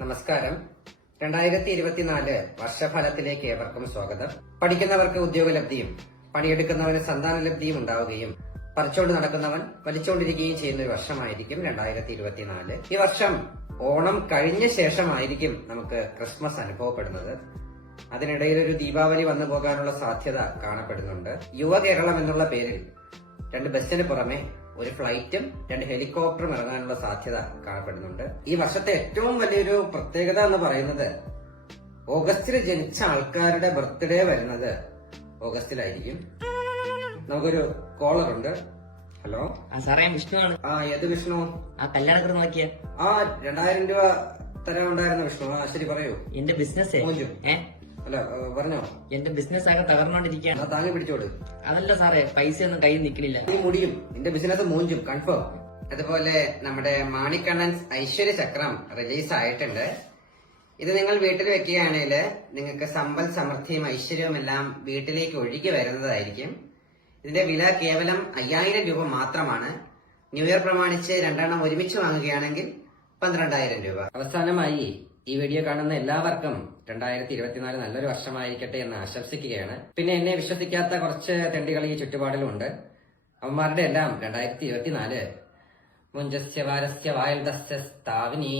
നമസ്കാരം. 2024 വർഷഫലത്തിലേക്ക് ഏവർക്കും സ്വാഗതം. പഠിക്കുന്നവർക്ക് ഉദ്യോഗലബ്ധിയും പണിയെടുക്കുന്നവന് സന്താനലബ്ധിയും ഉണ്ടാവുകയും പറിച്ചോണ്ട് നടക്കുന്നവൻ വലിച്ചുകൊണ്ടിരിക്കുകയും ചെയ്യുന്ന ഒരു വർഷമായിരിക്കും 2024. ഈ വർഷം ഓണം കഴിഞ്ഞ ശേഷമായിരിക്കും നമുക്ക് ക്രിസ്മസ് അനുഭവപ്പെടുന്നത്. അതിനിടയിൽ ഒരു ദീപാവലി വന്നു പോകാനുള്ള സാധ്യത കാണപ്പെടുന്നുണ്ട്. യുവകേരളം എന്നുള്ള പേരിൽ 2 ബസ്സിന് പുറമെ ഒരു ഫ്ലൈറ്റും 2 ഹെലികോപ്റ്ററും ഇറങ്ങാനുള്ള സാധ്യത കാണപ്പെടുന്നുണ്ട്. ഈ വർഷത്തെ ഏറ്റവും വലിയൊരു പ്രത്യേകത എന്ന് പറയുന്നത് ഓഗസ്റ്റിൽ ജനിച്ച ആൾക്കാരുടെ ബർത്ത്ഡേ വരുന്നത് ഓഗസ്റ്റിലായിരിക്കും. നമുക്കൊരു കോളർ ഉണ്ട്. ഹലോ സാറേ, വിഷ്ണുവാണ്. ഏത് വിഷ്ണു? കല്യാണത്തിന് നോക്കിയ 2000 രൂപ തരാനുണ്ടായിരുന്ന വിഷ്ണു. ശരി, പറയൂ. എന്റെ ബിസിനസ് അല്ല, പറഞ്ഞോ. എന്റെ ബിസിനസ് ആകെ തകർന്നോണ്ടിരിക്കുകയാണ്. താങ്ങി പിടിച്ചോട്. അതല്ല സാറേ, പൈസ ഒന്നും കയ്യിൽ നിൽക്കണില്ല. നീ മുടിയും, നിന്റെ ബിസിനസ് മൂഞ്ചും, കൺഫേം. അതുപോലെ നമ്മുടെ മാണിക്കണ്ണൻസ് ഐശ്വര്യ ചക്രം റിലീസ് ആയിട്ടുണ്ട്. ഇത് നിങ്ങൾ വീട്ടിൽ വെക്കുകയാണെങ്കിൽ നിങ്ങൾക്ക് സമ്പൽ സമൃദ്ധിയും ഐശ്വര്യവും എല്ലാം വീട്ടിലേക്ക് ഒഴുകി വരുന്നതായിരിക്കും. ഇതിന്റെ വില കേവലം 5000 രൂപ മാത്രമാണ്. ന്യൂ ഇയർ പ്രമാണിച്ച് 2 എണ്ണം ഒരുമിച്ച് വാങ്ങുകയാണെങ്കിൽ 12000 രൂപ. അവസാനമായി ഈ വീഡിയോ കാണുന്ന എല്ലാവർക്കും 2024 നല്ലൊരു വർഷമായിരിക്കട്ടെ എന്ന് ആശംസിക്കുകയാണ്. പിന്നെ എന്നെ വിശ്വസിക്കാത്ത കുറച്ച് തെണ്ടികൾ ഈ ചുറ്റുപാടിലുണ്ട്. അവന്മാരുടെ എല്ലാം 2024 മുഞ്ചസ്യ വാരസ്യ വായൽദസ്യ സ്ഥാവിനി.